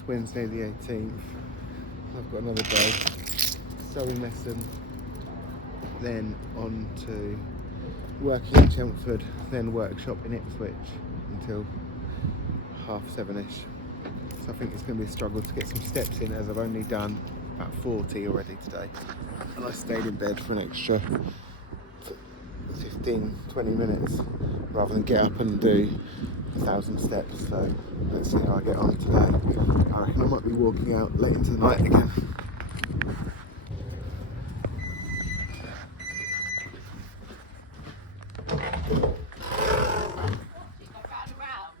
It's Wednesday the 18th. I've got another day. Sewing lesson, then on to working in Chelmsford, then workshop in Ipswich until 7:30ish. So I think it's going to be a struggle to get some steps in, as I've only done about 40 already today. And I stayed in bed for an extra 15-20 minutes rather than get up and do 1,000 steps. So let's see how I get on today. I reckon I might be walking out late into the night again.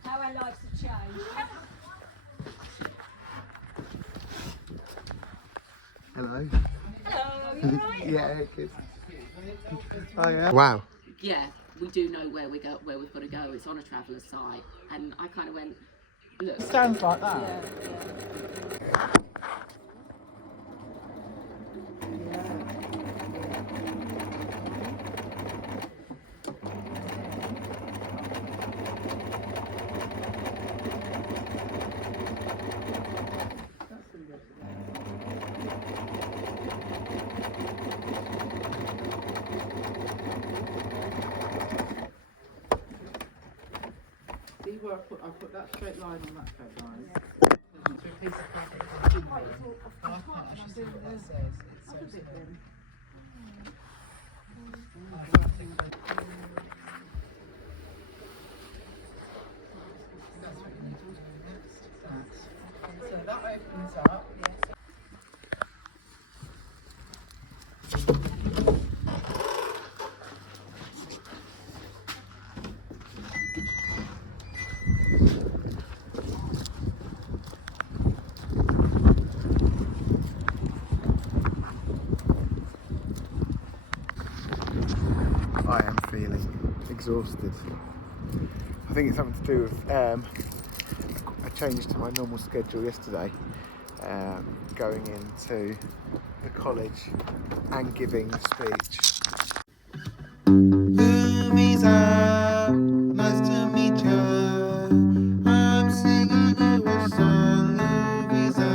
How our lives have changed. Hello. Hello, you alright? Yeah, good. Oh yeah. Wow. Yeah, we do know where we've got to go. It's on a traveller's site, and I kind of went, look. Sounds like that. Yeah. See where I put that straight line on that straight line. To a piece of paper. So that opens up. I am feeling exhausted. I think it's something to do with a change to my normal schedule yesterday, going into the college and giving the speech. Louisa, nice to meet you. I'm singing you a song, Louisa.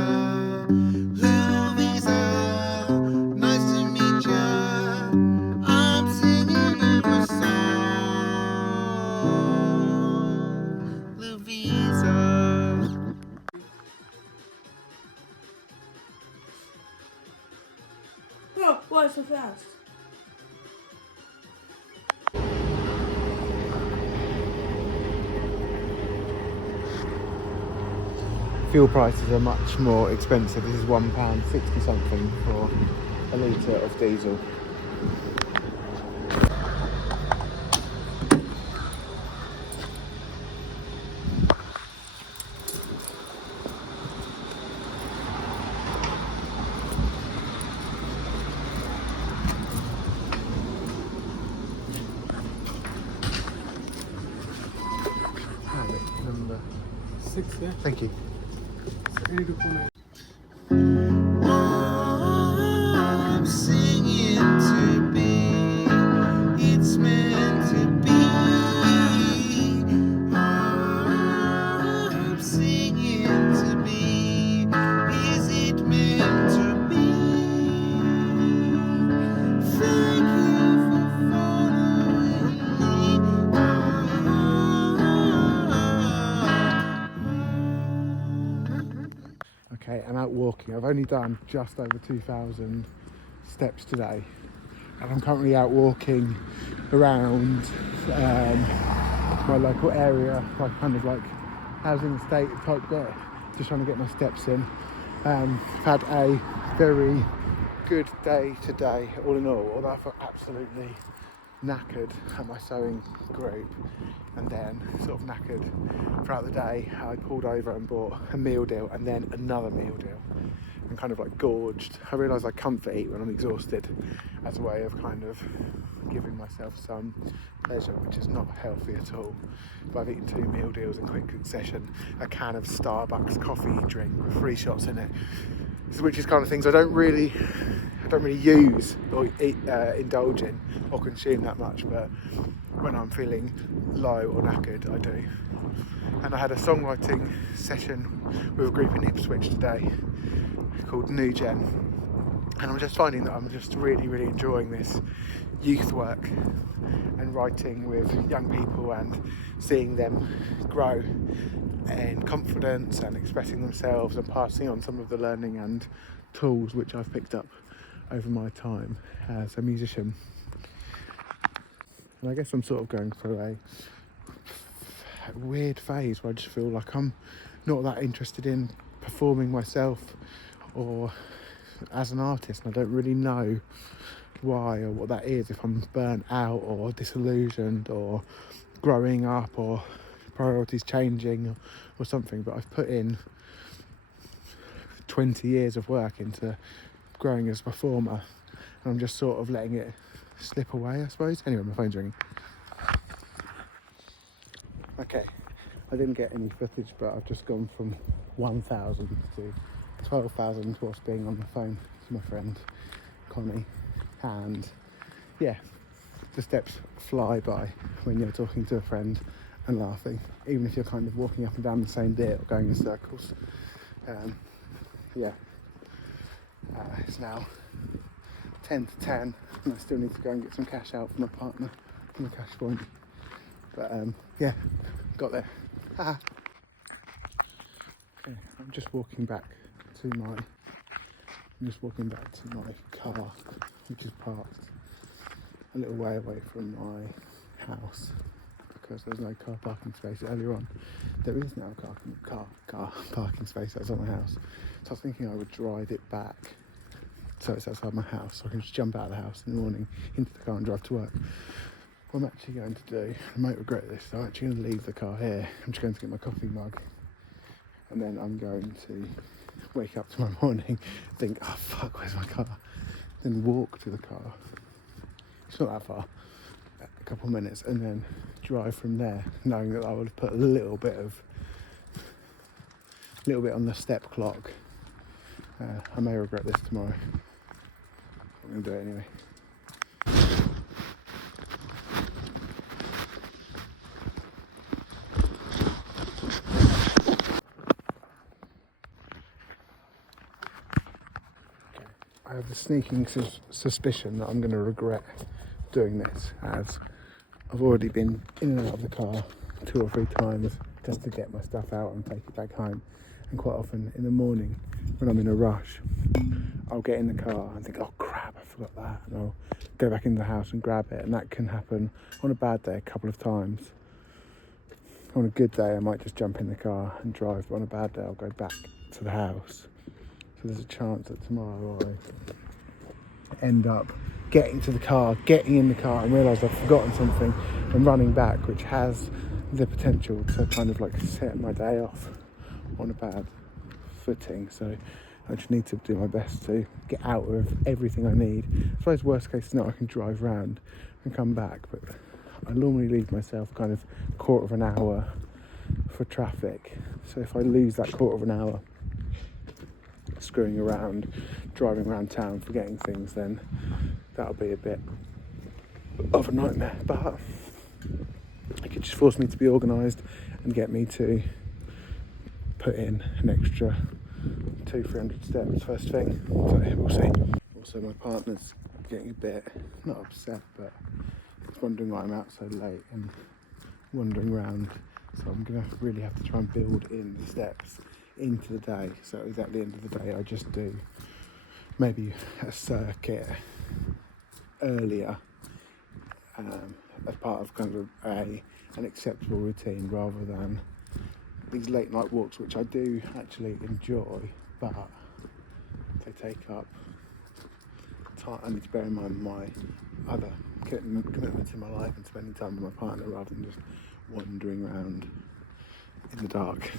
Louisa, nice to meet you. I'm singing you a song, Louisa. Oh, why so fast? Fuel prices are much more expensive. This is £1.60 something for a litre of diesel. Number 6, yeah. Thank you. Really good for I'm singing to be, it's meant to be. I'm singing to be, is it meant to be? Thank you for following me. Okay, I'm out walking. I've only done just over 2,000 steps today, and I'm currently out walking around my local area, like kind of like housing estate type bit, just trying to get my steps in. I've had a very good day today, all in all, although I felt absolutely knackered at my sewing group, and then sort of knackered throughout the day. I pulled over and bought a meal deal and then another meal deal and kind of like gorged. I realise I comfort eat when I'm exhausted as a way of kind of giving myself some pleasure, which is not healthy at all. But I've eaten 2 meal deals in quick succession, a can of Starbucks coffee drink with 3 shots in it, which is kind of things I don't really use or indulge in or consume that much, but when I'm feeling low or knackered, I do. and I had a songwriting session with a group in Ipswich today called New Gen, and I'm just finding that I'm just really enjoying this youth work and writing with young people and seeing them grow in confidence and expressing themselves and passing on some of the learning and tools which I've picked up over my time as a musician. And I guess I'm sort of going through a weird phase where I just feel like I'm not that interested in performing myself or as an artist, and I don't really know why or what that is, if I'm burnt out or disillusioned or growing up or priorities changing or something. But I've put in 20 years of work into growing as a performer, and I'm just sort of letting it slip away, I suppose. Anyway, my phone's ringing. Okay, I didn't get any footage, but I've just gone from 1,000 to 12,000 whilst being on the phone to my friend Connie. And yeah, the steps fly by when you're talking to a friend and laughing, even if you're kind of walking up and down the same bit or going in circles. It's now 10 to 10 and I still need to go and get some cash out for my partner from the cash point. But yeah, got there. Okay, I'm just walking back to my car, which is parked a little way away from my house because there's no car parking space. Earlier on there is now car parking space outside my house, so I was thinking I would drive it back so it's outside my house so I can just jump out of the house in the morning into the car and drive to work. What I'm actually going to do, I might regret this, I'm actually going to leave the car here. I'm just going to get my coffee mug, and then I'm going to wake up tomorrow morning, think, oh fuck, where's my car? Then walk to the car. It's not that far, a couple of minutes, and then drive from there, knowing that I would have put a little bit on the step clock. I may regret this tomorrow. I'm going to do it anyway. I have a sneaking suspicion that I'm going to regret doing this, as I've already been in and out of the car 2 or 3 times just to get my stuff out and take it back home. And quite often in the morning when I'm in a rush, I'll get in the car and think, oh crap, I forgot that, and I'll go back in the house and grab it. And that can happen on a bad day a couple of times. On a good day I might just jump in the car and drive, but on a bad day I'll go back to the house. So there's a chance that tomorrow I end up getting in the car and realise I've forgotten something and running back, which has the potential to kind of like set my day off on a bad footing. So I just need to do my best to get out of everything I need. I suppose worst case scenario, I can drive round and come back, but I normally leave myself kind of a quarter of an hour for traffic. So if I lose that quarter of an hour screwing around, driving around town, forgetting things, then that'll be a bit of a nightmare. But it could just force me to be organised and get me to put in an extra 200-300 steps first thing. So yeah, we'll see. Also, my partner's getting a bit, not upset, but he's wondering why I'm out so late and wandering around. So I'm going to really have to try and build in the steps into the day, so at the end of the day I just do maybe a circuit earlier as part of kind of an acceptable routine, rather than these late night walks, which I do actually enjoy, but they take up time. I need to bear in mind my other commitments in my life and spending time with my partner rather than just wandering around in the dark.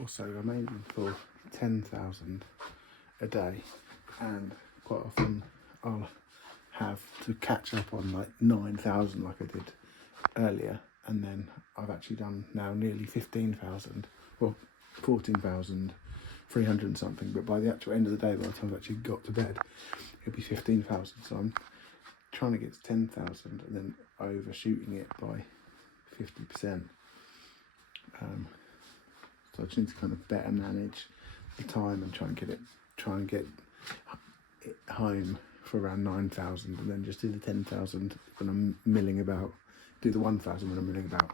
Also, I'm aiming for 10,000 a day, and quite often I'll have to catch up on like 9,000 like I did earlier, and then I've actually done now nearly 15,000, well 14,300 and something, but by the actual end of the day, by the time I've actually got to bed, it'll be 15,000. So I'm trying to get to 10,000 and then overshooting it by 50%. So I just need to kind of better manage the time and try and get it home for around 9,000, and then just do the 10,000 when I'm milling about. Do the 1,000 when I'm milling about.